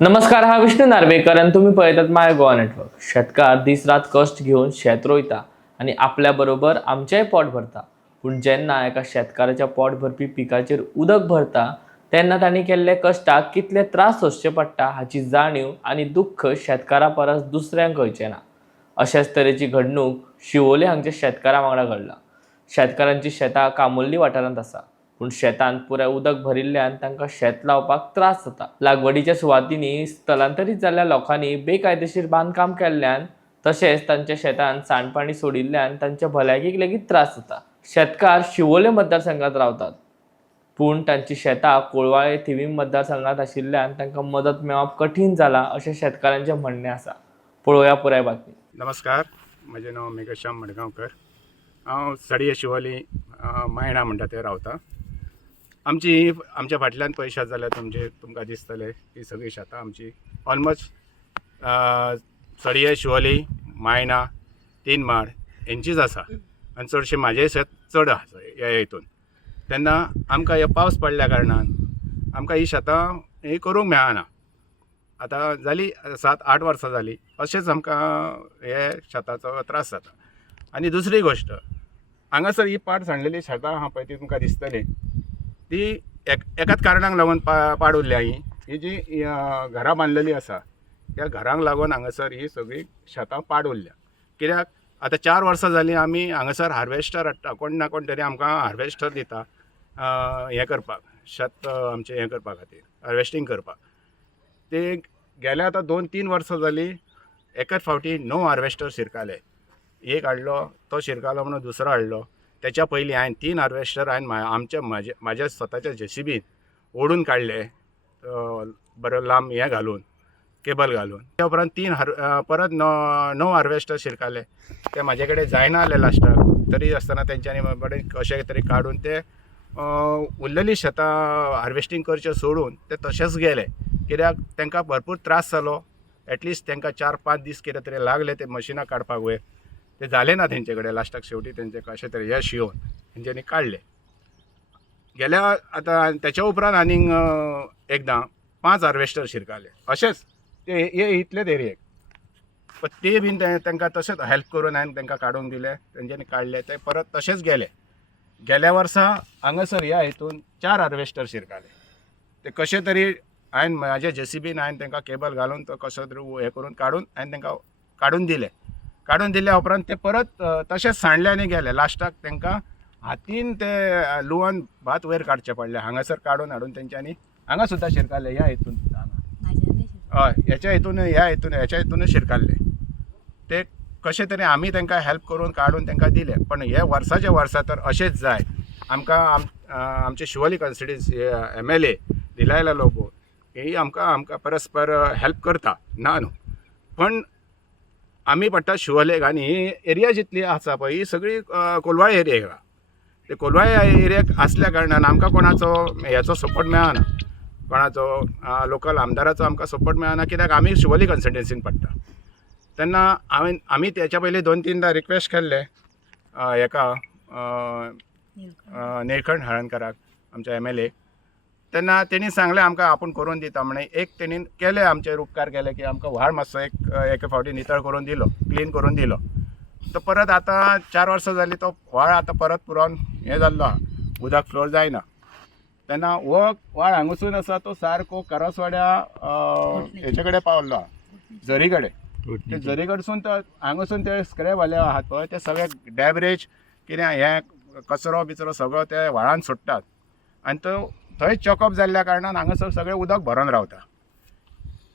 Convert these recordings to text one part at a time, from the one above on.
नमस्कार, हा विष्णू नार्वेकर आणि तुम्ही पळयतात माय गोवा नेटवर्क. शेतकार दीस रात कष्ट घेऊन शेत रोयता आणि आपल्या बरोबर आमचेय पोट भरता. पण जेन्ना एका शेतकाराच्या पोट भरपी पिकाचेर उदक भरता तेन्ना तांणी केल्ले कश्टाक कितले त्रास सोंसचे पडटा हाची जाणीव आणि दुःख शेतकारा परस दुसऱ्यांक खंयचें ना. अशाच तरेची घडणूक शिवोले हांगच्या शेतकारा वांगडा घडला. शेतकारांची शेतां कामुर्ली वाठारांत आसा, पूण शेतांत पुराय उदक भरिल्ल्यान तांकां शेत लावपाक त्रास जाता. लागवडीच्या सुवातींनी स्थलांतरीत जाल्ल्या लोकांनी बेकायदेशीर बांदकाम केल्ल्यान तशेंच तांच्या शेतांत सांडपाणी सोडिल्ल्यान तांच्या भलायकेक लेगीत त्रास जाता. शेतकार शिवोले मतदारसंघात रावतात, पूण तांची शेतां कोळवाळे थिवीम मतदारसंघात आशिल्ल्यान तांकां मदत मेळप कठीण जालां अशें शेतकारांचें म्हणणें आसा. पळोवया पुराय बातमी. नमस्कार, म्हजें नांव मेघश्याम मडगांवकर. हांव सडये शिवोली मायणा म्हणटा ते रावता. आमच्या फाटल्यान पळय शेत जाल्यार तुमकां दिसतलें ही सगळी शेतां आमची ऑलमोस्ट सडये शिवोली मायणा 3 माड हेंचीच आसा आनी चडशें म्हाजें शेत चड आसा ह्या हितून. तेन्ना आमकां हे पावस पडल्या कारणान आमकां ही शेतां ही करूंक मेळना. आतां जाली 7-8 वर्सां जालीं अशेंच आमकां हे शेताचो त्रास जाता. आनी दुसरी गोश्ट, हांगासर ही पाड सांडलेली शेतां आहा पळय ती तुमकां दिसतली, ती एकाच कारणाक लागून पाड उरल्या. ही जी घरां बांदलेली आसा त्या घरांक लागून हांगासर ही सगळी शेतां पाड उरल्या. कित्याक आतां 4 वर्सां जालीं आमी हांगासर हार्वेस्टर हाडटा, कोण ना कोण तरी आमकां हार्वेस्टर दिता हें करपाक, शेत आमचें हें करपा खातीर, हार्वेस्टींग करपाक. ते गेल्या आतां 2-3 वर्सां जालीं एकाच फावटी 9 हार्वेस्टर शिरकाले. एक हाडलो, तो शिरकालो म्हणून दुसरो हाडलो. त्याच्या पयलीं हांवें 3 हार्वेस्टर म्हाज्या स्वताच्या JCBन ओडून काडले, बरो लांब हें घालून, केबल घालून. त्या उपरांत परत 9 हार्वेस्टर शिरकाले. ते म्हाजे कडेन जायना जालें लास्टाक. तरी आसतना तेंच्यांनी बरें कशें तरी काडून ते उरलेली शेतां हार्वेस्टींग करचें सोडून ते तशेंच गेले. कित्याक तांकां भरपूर त्रास जालो. एटलिस्ट तांकां 4-5 दीस कितें तरी लागले ते मशिनां काडपाक वयर. ते जालें ना तेंचे कडेन. लास्टाक शेवटी तेंचे कशें तरी यश येवन तेंच्यांनी काडले. गेल्या आतां तेच्या उपरांत आनीक एकदां 5 हार्वेस्टर शिरकाले अशेंच ते हे इतलेच एरियेक. पण ते बीन तांकां तशेंच हेल्प करून हांवें तांकां काडून दिले. तेंच्यांनी काडले, ते परत तशेंच गेले. गेल्या वर्सा हांगासर ह्या हितून 4 हार्वेस्टर शिरकाले. ते कशें तरी हांवें म्हाज्या JCBन हांवें तांकां केबल घालून तो कसो तरी हें करून काडून हांवें तांकां काडून दिले. काडून दिल्या उपरांत ते परत तशेंच सांडले आनी गेले. लास्टाक तांकां हातीन ते लुवन भात वयर काडचें पडलें. हांगासर काडून हाडून तेंच्यांनी हांगा सुद्दां शिरकाले, ह्या हितून सुद्दां हय ह्या हितूनच शिरकाल्ले. ते कशें तरी आमी तांकां हेल्प करून काडून तांकां दिले. पण हे वर्साचे वर्सा तर अशेंच जाय. आमकां आमचे शिवोली कॉन्स्टिट्युएन्सी MLA दिलायला लोबो ही आमकां परस्पर हेल्प करता ना न्हू. पण आमी पडटा शिवोलेक आनी ही एरिया जितली आसा पळय ही सगळी कोलवाळे एरिया. ते कोलवाळे एरियाक आसल्या कारणान आमकां कोणाचो हेचो सपोर्ट मेळना, कोणाचो लोकल आमदाराचो आमकां सपोर्ट मेळना. कित्याक आमी शिवोली कॉन्स्टिट्युएन्सीन पडटा. तेन्ना आमी तेच्या पयलीं 2-3दां रिक्वेस्ट केल्ले हेका निळकंठ हळर्णकाराक, आमच्या MLA. तेन्ना तेणी सांगलें आमकां आपूण करून दिता म्हणून. एक तेणी केले आमचेर उपकार केले की आमकां व्हाळ मातसो एक फावटी नितळ करून दिलो, क्लीन करून दिलो. तो परत आतां 4 वर्सां जालीं तो व्हाळ आतां परत पुरोन हें जाल्लो आहा, उदक फ्लो जायना. तेन्ना हो व्हाळ हांगासून आसा तो सारको करसवाड्या हेचे कडेन पावल्लो आहा, झरी कडेन. ते झरी कडसून तो हांगासून ते स्क्रॅप वाले आहात पळय ते सगळे डॅब्रेज कितें हें कचरो बिचरो सगळो ते व्हाळान सोडटात. आनी तो थंय चॉकअप जाल्ल्या कारणान हांगासर सगळें उदक भरोन रावता.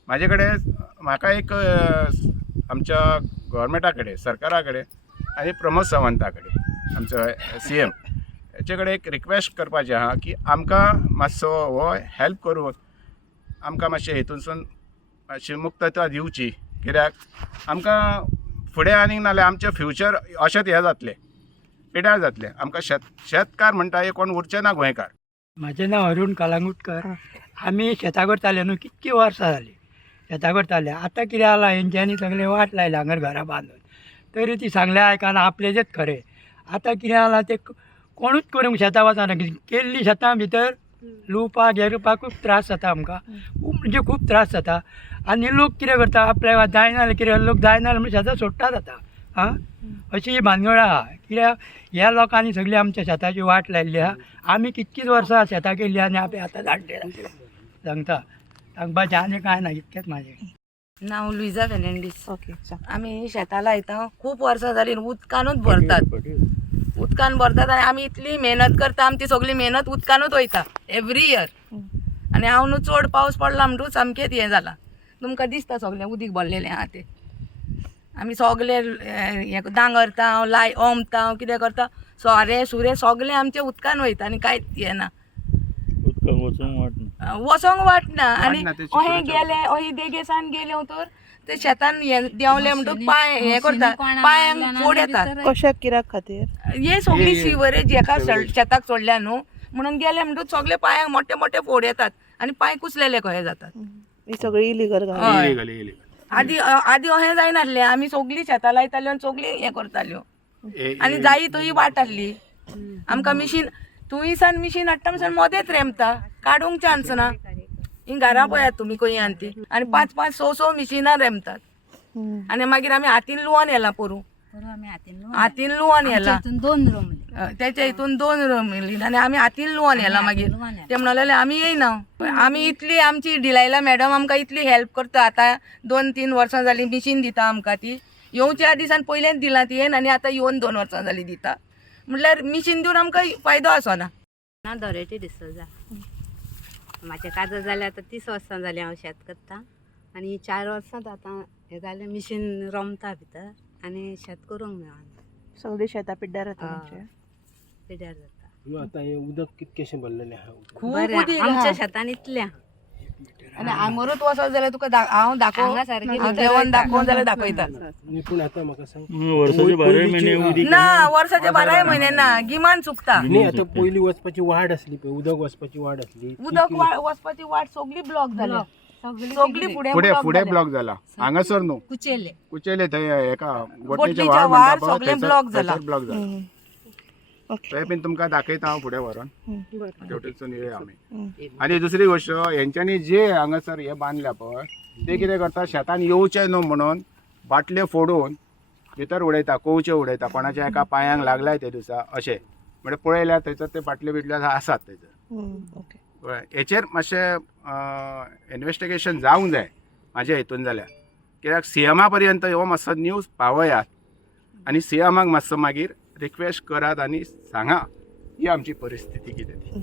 म्हाजे कडेन म्हाका एक आमच्या गव्हर्मेंटा कडेन, सरकारा कडेन आनी प्रमोद सावंता कडेन, आमचो CM, हेचे कडेन एक रिक्वेस्ट करपाचें आहा की आमकां मातसो हो हेल्प करून आमकां मातशें हितूनसून मातशी मुक्तता दिवची. कित्याक आमकां फुडें आनीक नाल्यार आमचें फ्युचर अशेंच हें जातलें, पिड्यार जातलें. आमकां शेतकार म्हणटा हे कोण उरचे ना गोंयकार. म्हाजें नांव अरुण कलांगुटकर. आमी शेतां करताले न्हू, कितकी वर्सां जालीं शेतां करताले. आतां कितें जालां, हेंच्यांनी सगळें वाट लायला हांगा घरां बांदून. तरी ती सांगल्या आयकना, आपलेचेच खरें. आतां कितें जालां ते कोणूच करूंक शेतां वचना. केल्लीं शेतां भितर लुवपाक घेवपाक खूब त्रास जाता आमकां म्हणजे खूब त्रास जाता आनी लोक कितें करता आपल्या जायना जाल्यार कितें लोक जायना जाल्यार म्हणजे शेतां सोडटात आतां आं अशी ही भानगड आहा कित्याक ह्या लोकांनी सगळी आमच्या शेताची वाट लायिल्ली आहा आमी कितकीच वर्सां शेतां केल्ली आनी आमी आतां जाणटे सांगता सांगपाचें आनी कांय ना इतकेंच म्हाजें नाव लुइजा फेर्नांडीस ओके सांग. आमी शेतां लायता खूब वर्सां जालीं उदकानूच भरतात उदकान भरतात आनी आमी इतली मेहनत करता आमची सगळी मेहनत उदकानूच वयता एवरी इयर आनी हांव न्हू चड पावस पडला म्हणटूच सामकेंच हें जालां तुमकां दिसता सगळें उदीक भरलेलें आहा तें आमी सगळे हें दांगरता हांव ओमता हांव कितें करता सोरे सुरे सगळें आमचें उदकान वयता आनी कांयच हें ना वचोंक वाटना आनी वाटना, ते अहें चिखलाच्या गेले अही देगेसान गेले तर ते शेतान हें देंवले म्हणटूच पांय हें करता पांयांक फोड येतात कशाक कित्याक खातीर हे सगळी शिवरेज हेका शेताक सोडल्या न्हू म्हणून गेले म्हणटूच सगळे पांयांक मोठे मोठे फोड येतात आनी पांय कुसलेले कशे जातात ही सगळी इलिगल घाल हय. इलिगल आदी अहें जायनासलें आमी सगळीं शेतां लायताल्यो आनी सगळीं हें करताल्यो आनी जायी थंय वाट आहली आमकां मिशीन तुयी सान मिशीन हाडटा म्हणसर मदेंच रेमता काडूंक चान्स ना ही घरा पळयात तुमी खंय आनी ती आनी 5-5, 6 मिशिनां रेमतात आनी मागीर आमी हातीन लुवन येला पोरू हातीन लुवन येला त्याच्या हितून 2 रमली आनी आमी हातीन लुवन येला मागीर ते म्हणलें आमी येयना आमी इतली आमची डिलायला मॅडम आमकां इतली हेल्प करता आतां 2-3 वर्सां जालीं मिशीन दिता आमकां ती येवच्या दिसान पयलेंच दिलां ती आनी आतां येवन 2 वर्सां जालीं दिता म्हटल्यार मिशीन दिवन आमकां फायदो आसना ना दरेटी डिसोजा म्हाजें काजर जालें आतां 30 वर्सां जालीं हांव शेत करतां आनी 4 वर्सां आतां हें जालें मिशीन रमता भितर आनी शेत करूंक मेळना सगळी शेतां पिड्ड्यार येता हय. आमचे पिड्यार जाता आता हे उदक कितकेशें भरलेलें आहा खूब बरें उदीक आमच्या आहा. शेतान इतल्या आनी आंगरूच वचत जाल्यार तुका हांव दाखोव हांगा सारकी हांव देंवन दाखोवन जाल्यार दाखयता न्ही पूण आतां म्हाका सांग ना वर्साचे 12 म्हयने ना गिमान चुकता न्ही आतां पयलीं वचपाची वाट आसली पळय उदक वचपाची वाट आसली उदक वचपाची वाट सगळी ब्लॉक जाल्या सगळी फुडें फुडें block फुडें जाल्या. ब्लॉक जाला हांगासर न्हू कुचेले कुचेले थंय एका गोटणीच्या गोटणीच्या वार वार म्हणटा सगळें पळय block जाला. ब्लॉक जाला ओके थंय बीन तुमकां दाखयता हांव फुडें व्हरोन बरें थंयसून येया आमी आनी दुसरी गोश्ट हेंच्यांनी जे हांगासर हे बांदल्या पळय ते कितें करता शेतान येवचें न्हू म्हणून बाटल्यो फोडून भितर उडयता कोवचे उडयता कोणाच्या एका पांयांक लागलाय ते दिसा अशें म्हणजे पळयल्यार थंयसर ते बाटल्यो बिटल्यो आसात थंयसर ओके कळ्ळें? हेचेर मातशें इन्वेस्टिगेशन जावंक जाय म्हाज्या हितून जाल्यार कित्याक सीएमा पर्यंत हो मातसो न्यूज पावयात आनी सीएमाक मातसो मागीर रिक्वेस्ट करात आनी सांगा ही आमची परिस्थिती कितें ती